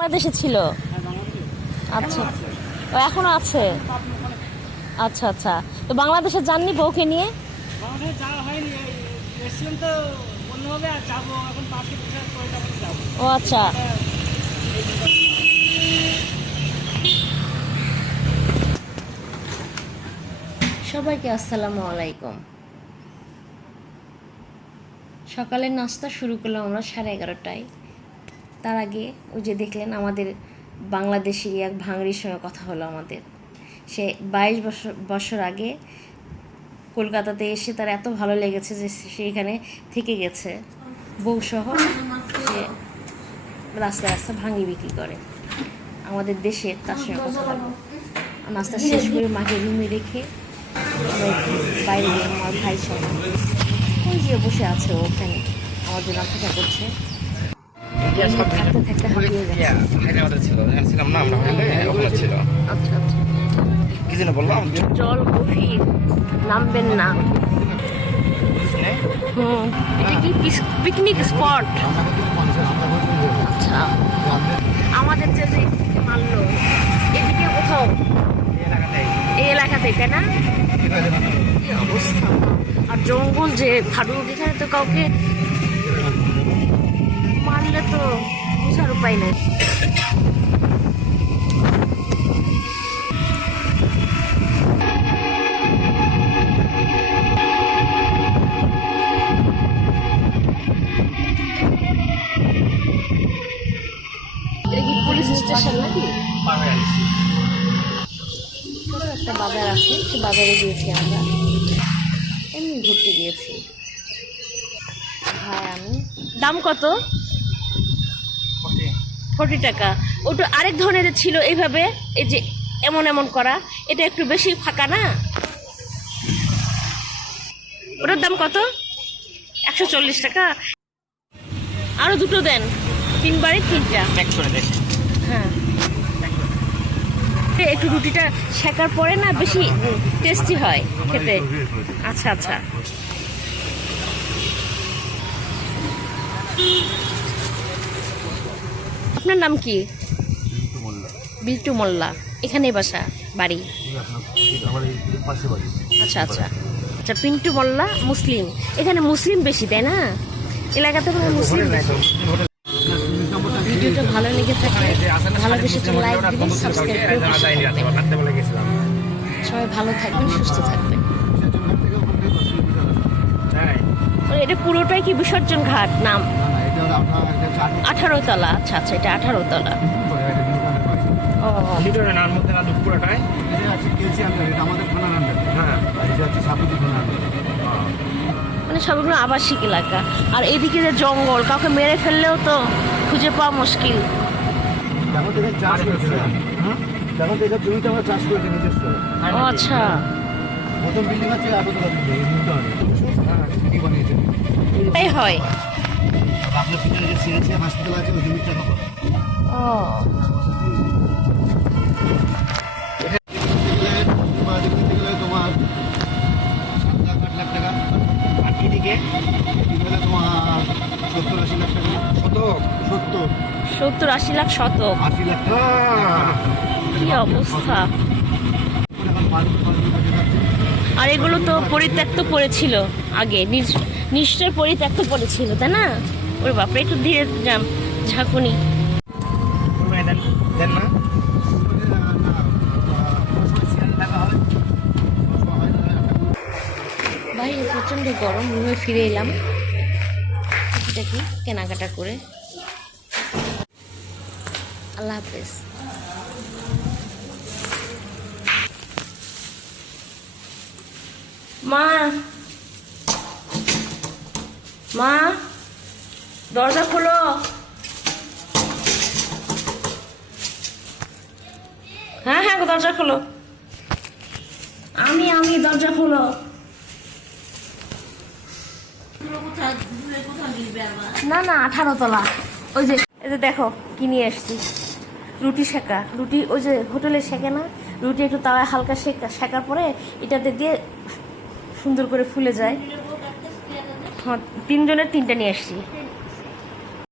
বাংলাদেশে ছিল। আচ্ছা, ও এখনো আছে। আচ্ছা আচ্ছা, তো বাংলাদেশে যাননি বউকে নিয়ে? ও আচ্ছা, সবাইকে আসসালামু আলাইকুম। সকালের নাস্তা শুরু করলাম আমরা 11:30টায়। তার আগে ওই যে দেখলেন আমাদের বাংলাদেশি এক ভাঙড়ির সঙ্গে কথা হলো আমাদের। সে 22 বছর আগে কলকাতাতে এসে তার এত ভালো লেগেছে যে সে এখানে থেকে গেছে বউসহ। সে রাস্তায় রাস্তায় ভাঙি বিক্রি করে আমাদের দেশের। তার সঙ্গে কথা বলবো। নাস্তা শেষ করে মাকে রুমে রেখে বাইরে গেলাম আমার ভাই সহ। ওই যে বসে আছে ওখানে আমার জন্য অপেক্ষা করছে। থাকতে থাকতে হাঁপিয়ে গেছে। আচ্ছা আচ্ছা, কি যেন বললাম, জল গভীর, নামবেন না। এটা কি পিকনিক স্পট? আচ্ছা, আমাদের যে মানলো এদিকে কোথাও এই এলাকাতে, তাই না? কি অবস্থা! আর জঙ্গল যে ফাটুক, এখানে তো কাউকে মারলে তো বুঝার উপায় নেই। এটা কি পুলিশ স্টেশন নাকি? ছোট একটা বাজার আছে, সে বাজারে গিয়েছি আমরা, এমনি ঘুরতে গিয়েছি ভাই আমি। দাম কত? 40 টাকা। ওটা আরেক ধরনের ছিল এইভাবে, এই যে এমন এমন করা, এটা একটু বেশি ফাঁকা না? ওটার দাম কত? 140 টাকা। আরো দুটো দেন, 3 বারে 3টা। হ্যাঁ, একটু রুটিটা শেখার পরে না বেশি টেস্টি হয় খেতে। আচ্ছা আচ্ছা, আপনার নাম কি? বিল্টু মোল্লা। এখানে বাসা বাড়ি? আচ্ছা আচ্ছা আচ্ছা, পিন্টু মোল্লা মুসলিম। এখানে মুসলিম বেশি, তাই না? এলাকাতে মানে মুসলিম বেশি। ভিডিওটা ভালো লেগে থাকে ভালোবেসে লাইক দিবেন, সাবস্ক্রাইব করবেন। সবাই ভালো থাকবেন, সুস্থ থাকবেন। এটা পুরোটাই কি বিসর্জন ঘাট নাম? 18 তলা। আচ্ছা আচ্ছা, এটা 18 তলা। মানে সবগুলো আবাসিক এলাকা। আর এদিকে যে জঙ্গল, কাউকে মেরে ফেললেও তো খুঁজে পাওয়া মুশকিল। ও আচ্ছা, তাই হয়। ও তোমার 70-80 লাখ শতক। কি অবস্থা! আর এগুলো তো পরিত্যক্ত পড়েছিল আগে, নিশ্চয় পরিত্যক্ত পড়েছিল, তাই না? ওর বাপরে, একটু ধীরে যান, ঝাঁকুনি। ভাই প্রচন্ড গরম, রুমে ফিরে এলাম এটা কি কেনাকাটা করে। আল্লাহ হাফেজ। মা, মা, দরজা খোলো। হ্যাঁ হ্যাঁ, দরজা খোলো। আমি দরজা খোলো। না না, 18 তলা। ওই যে এই যে দেখো কি নিয়ে এসছি, রুটি সেকা। রুটি ওই যে হোটেলে সেকে না, রুটি একটু তাওয়ায় হালকা সেকার পরে এটাতে দিয়ে সুন্দর করে ফুলে যায়। হ্যাঁ, 3 জনের 3টা নিয়ে এসছি।